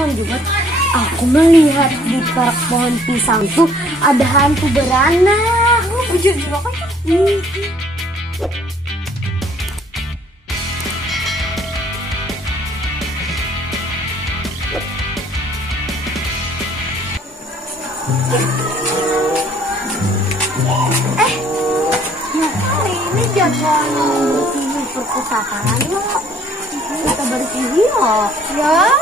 malam Jumat, aku melihat di park pohon pisang tuh ada hantu beranak. Bujur juga kan? Ini jadwal TV perpustakaan lo. Kita bertv lo. Ya.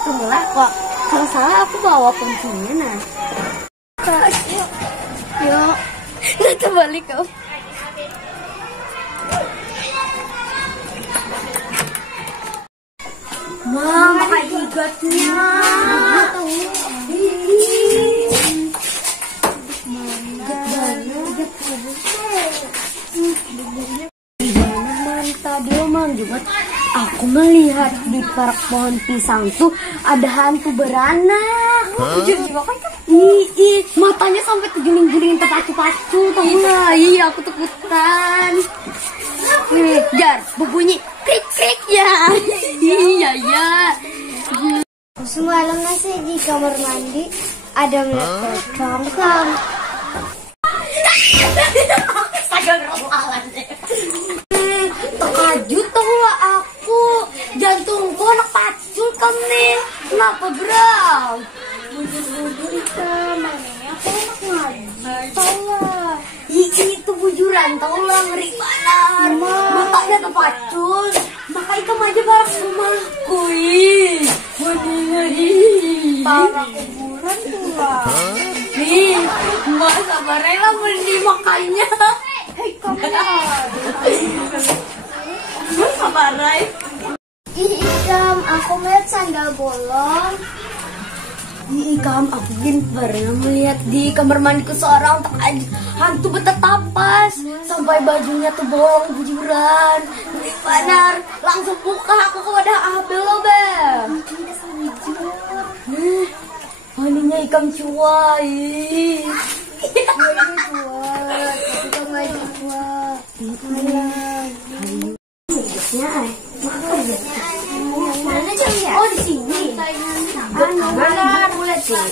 Tunggulah kok. Kalau salah aku bawa kuncinya nah. Ya. Nanti balik kau. Mama kayak gigatnya. Tadi malam Jumat, aku melihat di park pohon pisang tuh ada hantu beranak. Bujur juga kan? Ih, matanya sampai terjuling-juling terpacu-pacu, tau nggak? Iya, aku takutan. Nih, Jar, berbunyi krik-krik ya. Iya, ya. Semalam masih di kamar mandi ada melihat pocong. Terkajut tau lah aku. Jantungku anak pacul kan nih. Kenapa bro? Bujur sama nenek aku enak ngaji. Tahu lah. Itu bujuran tau lah, ngeri banget. Matanya terpacul. Maka itu aja barang rumahku. Ngeri. Para kuburan pula. Nih, mbak sabarnya lah beli makannya. Hei kamu Sabarai. Ikam, aku melihat sandal bolong. Ikam, aku pernah melihat di kamar mandiku seorang hantu bertetapas sampai bajunya tuh bolong bujuran. Ngeri benar. Langsung buka aku kepada Abel lo bang. Maninya Ikam cuai. Mana ya? Oh di sini. Benar boleh sih.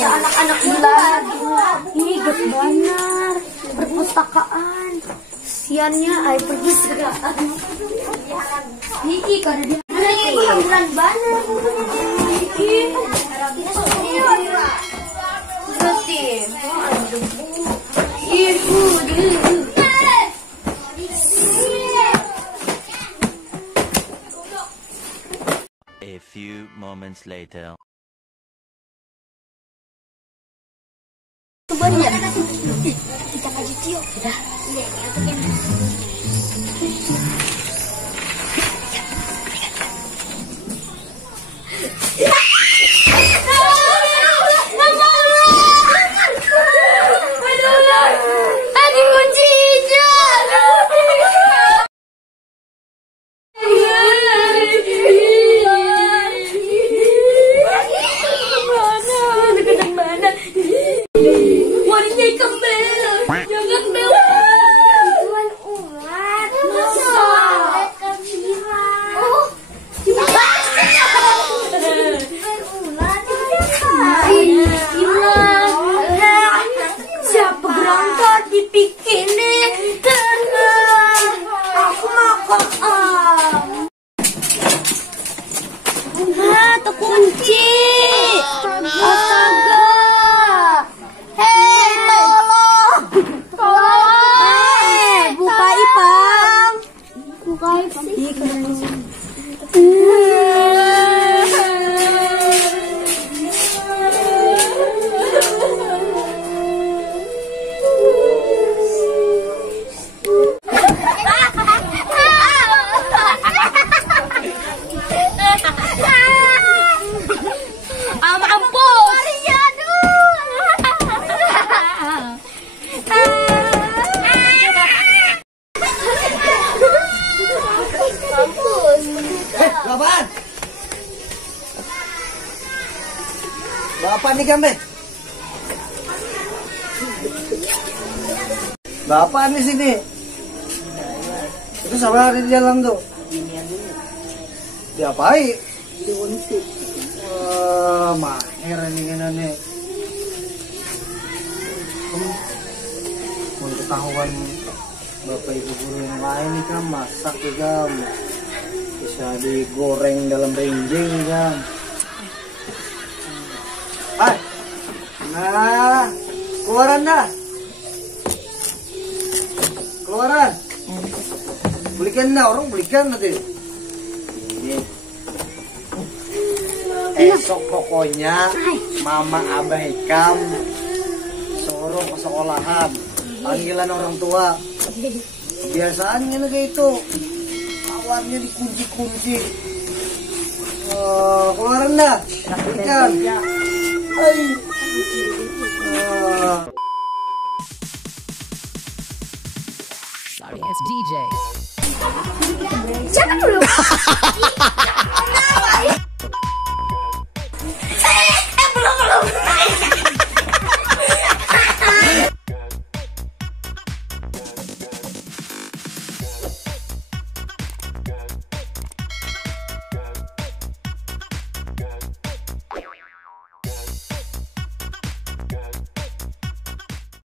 Anak-anak bilang ini benar perpustakaan. Siannya pergi segala. Ini karena dia bulan banget. A few moments later. Sebenarnya Kita kaji Tio. udah. Kunci. Astaga. Hei, tolong. Buka Ipang. Buka Ipang. Apaan? Bapak nih Gambe? Bapak nih sini. Itu sama di dalam tuh. Diapain? Wah, mahir ini kan nih. Mau ketahuan bapak ibu guru yang lain nih kan masak ya kan. Bisa digoreng dalam rinjing kan. Nah, keluaran dah. Keluaran. Belikan dah, orang belikan nanti. Ini. Esok pokoknya mama abaikan suruh ke sekolahan. Panggilan orang tua. Biasaannya kayak itu. Awalnya dikunci-kunci. Keluaran dah. Belikan. Sorry, it's DJ. Jangan dulu.